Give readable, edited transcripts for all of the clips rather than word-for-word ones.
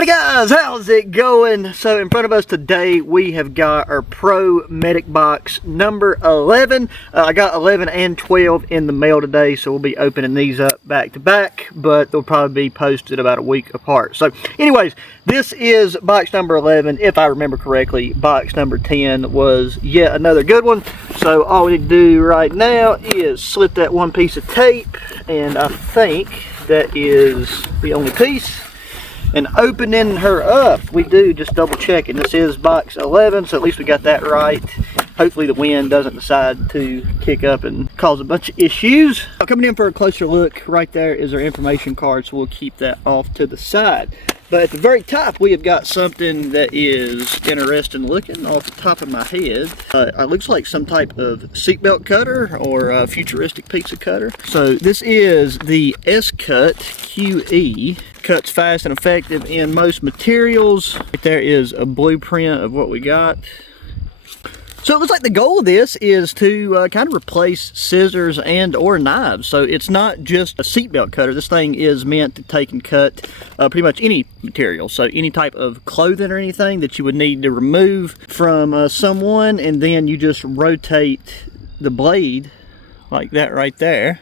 Howdy guys, how's it going? So in front of us today we have got our Pro Medic Box number 11. I got 11 and 12 in the mail today, so we'll be opening these up back to back, but they'll probably be posted about a week apart. So anyways, this is box number 11. If I remember correctly, box number 10 was yet another good one. So all we need to do right now is slip that one piece of tape, and I think that is the only piece. And opening her up, we do just double check, and this is box 11, so at least we got that right. Hopefully the wind doesn't decide to kick up and cause a bunch of issues. Coming in for a closer look, right there is our information card, so we'll keep that off to the side. But at the very top, we have got something that is interesting looking off the top of my head. It looks like some type of seatbelt cutter or a futuristic pizza cutter. So this is the S-Cut QE. Cuts fast and effective in most materials. Right there is a blueprint of what we got. So it looks like the goal of this is to kind of replace scissors and or knives. So it's not just a seatbelt cutter. This thing is meant to take and cut pretty much any material. So any type of clothing or anything that you would need to remove from someone, and then you just rotate the blade like that right there.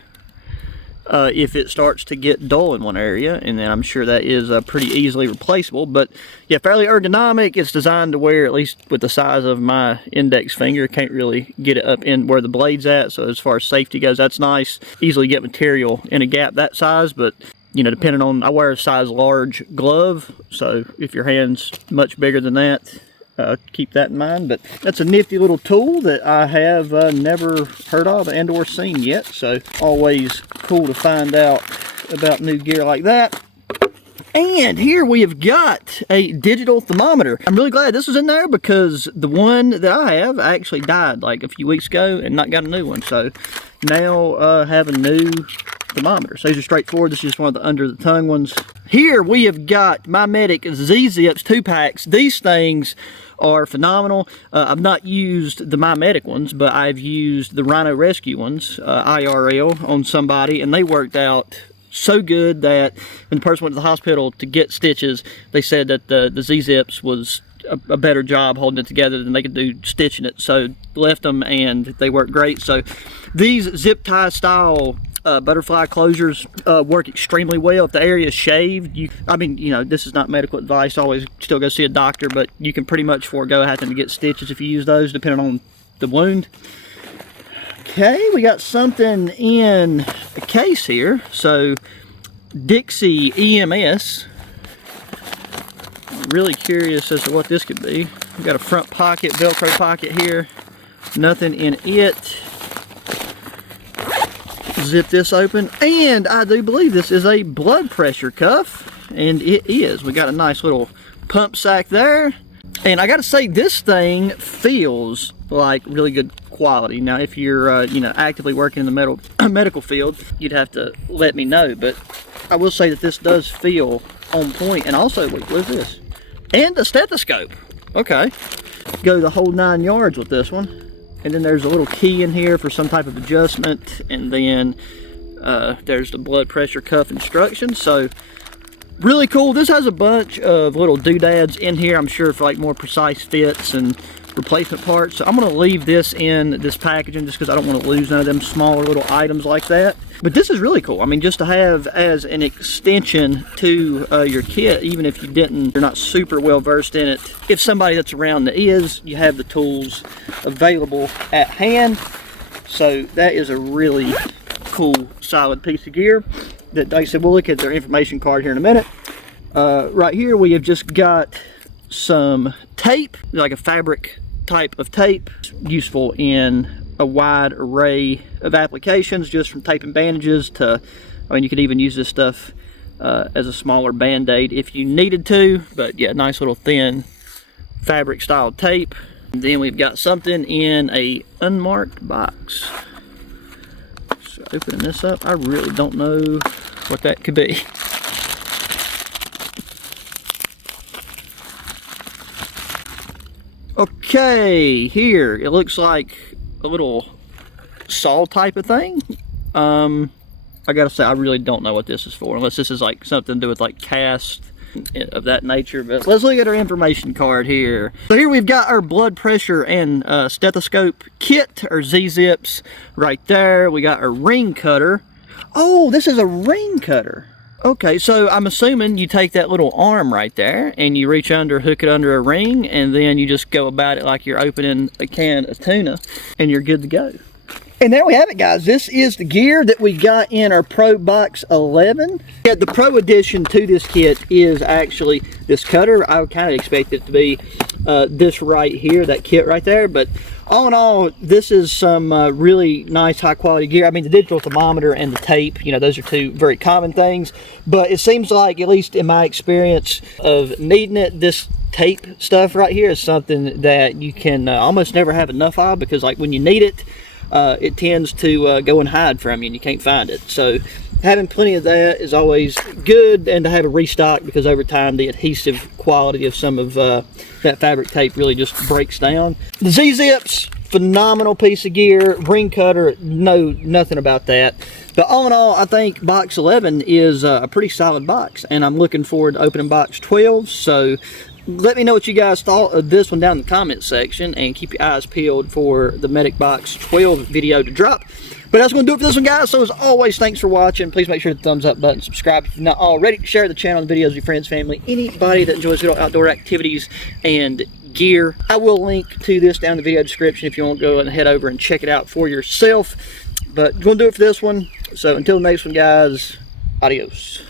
If it starts to get dull in one area, and then I'm sure that is pretty easily replaceable. But yeah, fairly ergonomic. It's designed to where, at least with the size of my index finger, can't really get it up in where the blade's at. So as far as safety goes, that's nice. Easily get material in a gap that size, but you know, depending on, I wear a size large glove, so if your hand's much bigger than that, keep that in mind. But that's a nifty little tool that I have never heard of and or seen yet, so always cool to find out about new gear like that. And here we have got a digital thermometer. I'm really glad this was in there, because the one that I have actually died like a few weeks ago and not got a new one. So now have a new thermometer. So these are straightforward. This is just one of the under the tongue ones. Here we have got my Medic ZZips 2-packs. These things are phenomenal. I've not used the My Medic ones, but I've used the Rhino Rescue ones, IRL, on somebody, and they worked out so good that when the person went to the hospital to get stitches, they said that the ZZips was a better job holding it together than they could do stitching it. So left them and they work great. So these zip tie style butterfly closures work extremely well. If the area is shaved, I mean, you know, this is not medical advice, always still go see a doctor, but you can pretty much forego having to get stitches if you use those, depending on the wound. Okay, we got something in a case here. So Dixie EMS. Really curious as to what this could be. We've got a front pocket, Velcro pocket here. Nothing in it. Zip this open, and I do believe this is a blood pressure cuff, and it is. We got a nice little pump sack there, and I gotta say, this thing feels like really good quality. Now if you're you know, actively working in the medical field, you'd have to let me know, but I will say that this does feel on point. And also, wait, what is this? And a stethoscope. Okay, go the whole 9 yards with this one. And then there's a little key in here for some type of adjustment, and then there's the blood pressure cuff instructions. So really cool. This has a bunch of little doodads in here, I'm sure, for like more precise fits and replacement parts. So I'm going to leave this in this packaging just because I don't want to lose none of them smaller little items like that. But this is really cool. I mean, just to have as an extension to your kit, even if you're not super well versed in it. If somebody that's around that is, you have the tools available at hand. So that is a really cool, solid piece of gear that, like I said, we'll look at their information card here in a minute. Right here we have just got some tape, like a fabric type of tape, useful in a wide array of applications, just from taping bandages to, I mean, you could even use this stuff as a smaller band-aid if you needed to. But yeah, nice little thin fabric style tape. And then we've got something in a unmarked box. So opening this up, I really don't know what that could be. Okay, here it looks like a little saw type of thing. I gotta say, I really don't know what this is for, unless this is like something to do with like cast of that nature. But let's look at our information card here. So here we've got our blood pressure and stethoscope kit, our ZZips right there. We got our ring cutter. Oh, this is a ring cutter. Okay, so I'm assuming you take that little arm right there and you reach under, hook it under a ring, and then you just go about it like you're opening a can of tuna, and you're good to go. And there we have it, guys. This is the gear that we got in our Pro Box 11. Yeah, the Pro addition to this kit is actually this cutter. I would kind of expect it to be this right here, that kit right there. But all in all, this is some really nice, high quality gear. I mean, the digital thermometer and the tape, you know, those are two very common things. But it seems like, at least in my experience of needing it, this tape stuff right here is something that you can almost never have enough of, because like when you need it, it tends to go and hide from you and you can't find it. So having plenty of that is always good, and to have a restock, because over time the adhesive quality of some of that fabric tape really just breaks down. The ZZips, phenomenal piece of gear. Ring cutter, know nothing about that. But all in all, I think box 11 is a pretty solid box, and I'm looking forward to opening box 12. So let me know what you guys thought of this one down in the comment section, and keep your eyes peeled for the Medic Box 12 video to drop. But that's going to do it for this one, guys. So as always, thanks for watching. Please make sure to hit the thumbs up button, subscribe if you're not already, share the channel and videos with your friends, family, anybody that enjoys good outdoor activities and gear. I will link to this down in the video description if you want to go and head over and check it out for yourself. But going to do it for this one. So until the next one, guys, adios.